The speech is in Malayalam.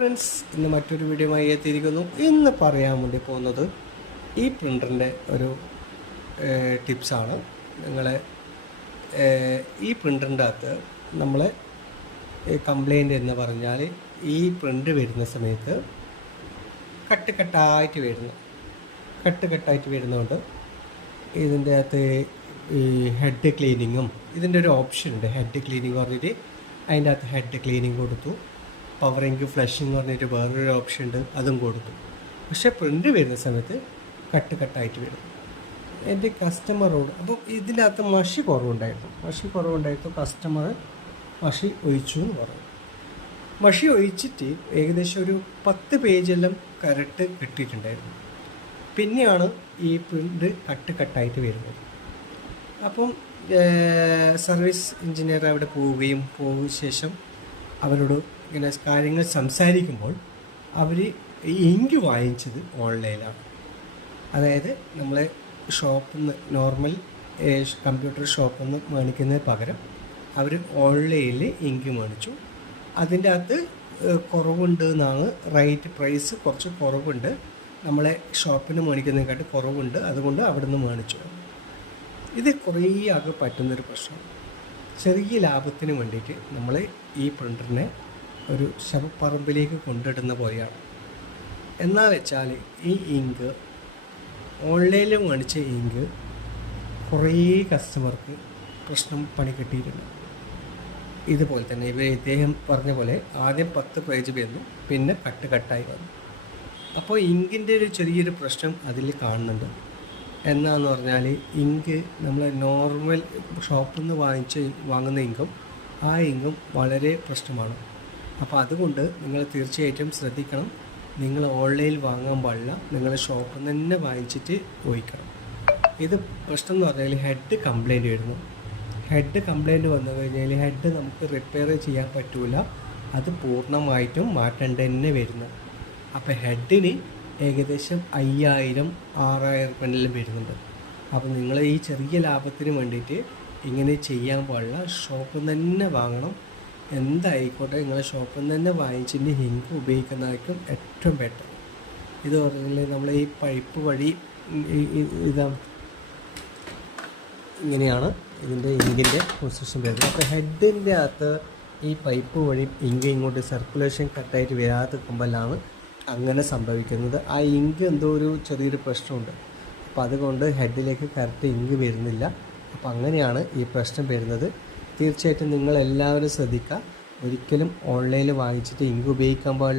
ഫ്രണ്ട്സ്, ഇന്ന് മറ്റൊരു വീഡിയോയുമായി എത്തിയിരിക്കുന്നു. ഇന്ന് പറയാൻ വേണ്ടി പോകുന്നത് ഈ പ്രിൻ്ററിൻ്റെ ഒരു ടിപ്സാണ്. നിങ്ങളെ ഈ പ്രിൻ്ററിൻ്റെ അകത്ത് നമ്മളെ കംപ്ലൈൻറ്റ് എന്ന് പറഞ്ഞാൽ ഈ പ്രിൻ്റ് വരുന്ന സമയത്ത് കട്ടായിട്ട് വരുന്നതുകൊണ്ട് ഇതിൻ്റെ അകത്ത് ഈ ഹെഡ് ക്ലീനിങ്ങും ഇതിൻ്റെ ഒരു ഓപ്ഷൻ ഉണ്ട്. ഹെഡ് ക്ലീനിങ് പറഞ്ഞിട്ട് അതിൻ്റെ അകത്ത് ഹെഡ് ക്ലീനിങ് കൊടുത്തു. പവർ ഇങ്ക് ഫ്ലഷിങ് പറഞ്ഞിട്ട് വേറൊരു ഓപ്ഷൻ ഉണ്ട്, അതും കൊടുത്തു. പക്ഷേ പ്രിൻ്റ് വരുന്ന സമയത്ത് കട്ടായിട്ട് വരും. എൻ്റെ കസ്റ്റമറോട് അപ്പോൾ ഇതിൻ്റെ അകത്ത് മഷി കുറവുണ്ടായിരുന്നു. കസ്റ്റമർ മഷി ഒഴിച്ചു എന്ന് പറഞ്ഞു. മഷി ഒഴിച്ചിട്ട് ഏകദേശം ഒരു 10 പേജെല്ലാം കറക്റ്റ് കിട്ടിയിട്ടുണ്ടായിരുന്നു. പിന്നെയാണ് ഈ പ്രിൻ്റ് കട്ടായിട്ട് വരുന്നത്. അപ്പം സർവീസ് എഞ്ചിനീയർ അവിടെ പോവുകയും ശേഷം അവരോട് ഇങ്ങനെ കാര്യങ്ങൾ സംസാരിക്കുമ്പോൾ അവർ ഈ ഇങ്ക് വാങ്ങിച്ചത് ഓൺലൈനിലാണ്. അതായത് നമ്മളെ ഷോപ്പിൽ നിന്ന് നോർമൽ കമ്പ്യൂട്ടർ ഷോപ്പിൽ നിന്ന് മേടിക്കുന്നതിന് പകരം അവർ ഓൺലൈനിൽ ഇങ്ക് മേടിച്ചു. അതിൻ്റെ അകത്ത് കുറവുണ്ട് എന്നാണ്, പ്രൈസ് കുറച്ച് കുറവുണ്ട്, നമ്മളെ ഷോപ്പിന് മേടിക്കുന്നതിനെക്കാട്ട് കുറവുണ്ട്, അതുകൊണ്ട് അവിടെ നിന്ന് മേടിച്ചു. ഇത് കുറേ ആകെ പറ്റുന്നൊരു പ്രശ്നമാണ്. ചെറിയ ലാഭത്തിന് വേണ്ടിയിട്ട് നമ്മൾ ഈ പ്രിൻ്ററിനെ ഒരു ശവപ്പറമ്പിലേക്ക് കൊണ്ടിടുന്ന പോലെയാണ്. എന്നാൽ വെച്ചാൽ ഈ ഇങ്ക് ഓൺലൈനിൽ മേടിച്ച ഇങ്ക് കുറേ കസ്റ്റമർക്ക് പണി കിട്ടിയിട്ടുണ്ട്. ഇതുപോലെ തന്നെ ഇദ്ദേഹം പറഞ്ഞ പോലെ ആദ്യം 10 പേജ് വന്നു, പിന്നെ കട്ടായി വന്നു. അപ്പോൾ ഇങ്കിൻ്റെ ഒരു ചെറിയൊരു പ്രശ്നം അതിൽ കാണുന്നുണ്ട്. എന്നാന്ന് പറഞ്ഞാൽ ഇങ്ക് നമ്മൾ നോർമൽ ഷോപ്പിൽ നിന്ന് വാങ്ങുന്ന ഇങ്കും ആ ഇങ്കും വളരെ പ്രശ്നമാണ്. അപ്പോൾ അതുകൊണ്ട് നിങ്ങൾ തീർച്ചയായിട്ടും ശ്രദ്ധിക്കണം. നിങ്ങൾ ഓൺലൈനിൽ വാങ്ങാൻ പാടില്ല, നിങ്ങൾ ഷോപ്പിൽ നിന്ന് തന്നെ വാങ്ങിച്ചിട്ട് ഒഴിക്കണം. ഇത് പ്രശ്നം എന്ന് പറഞ്ഞാൽ ഹെഡ് കംപ്ലൈൻറ്റ് വരുന്നു. ഹെഡ് കംപ്ലൈൻറ്റ് വന്നു കഴിഞ്ഞാൽ ഹെഡ് നമുക്ക് റിപ്പയർ ചെയ്യാൻ പറ്റില്ല, അത് പൂർണ്ണമായിട്ടും മാറ്റേണ്ട തന്നെ വരുന്നത്. അപ്പോൾ ഹെഡിന് ഏകദേശം 5000-6000 രൂപയെല്ലാം വരുന്നുണ്ട്. അപ്പോൾ നിങ്ങൾ ഈ ചെറിയ ലാഭത്തിന് വേണ്ടിയിട്ട് ഇങ്ങനെ ചെയ്യാൻ പാടില്ല, ഷോപ്പിൽ നിന്ന് തന്നെ വാങ്ങണം. എന്തായിക്കോട്ടെ, നിങ്ങൾ ഷോപ്പിൽ നിന്ന് തന്നെ വാങ്ങിച്ചിട്ട് ഇങ്ക് ഉപയോഗിക്കുന്നതായിരിക്കും ഏറ്റവും ബെറ്റർ. ഇത് പറഞ്ഞാൽ നമ്മൾ ഈ പൈപ്പ് വഴി ഇങ്ങനെയാണ് ഇതിൻ്റെ ഇങ്കിൻ്റെ പൊസിഷൻ വരുന്നത്. അപ്പോൾ ഹെഡിൻ്റെ അകത്ത് ഈ പൈപ്പ് വഴി ഇങ്ക് ഇങ്ങോട്ട് സർക്കുലേഷൻ കട്ടായിട്ട് വരാതിരിക്കുമ്പോഴാണ് അങ്ങനെ സംഭവിക്കുന്നത്. ആ ഇങ്ക് എന്തോ ഒരു ചെറിയൊരു പ്രശ്നമുണ്ട്. അപ്പോൾ അതുകൊണ്ട് ഹെഡിലേക്ക് കറക്റ്റ് ഇങ്ക് വരുന്നില്ല. അപ്പോൾ അങ്ങനെയാണ് ഈ പ്രശ്നം വരുന്നത്. തീർച്ചയായിട്ടും നിങ്ങളെല്ലാവരും ശ്രദ്ധിക്കുക, ഒരിക്കലും ഓൺലൈനിൽ വാങ്ങിച്ചിട്ട് ഇങ്ക് ഉപയോഗിക്കാൻ പാടില്ല.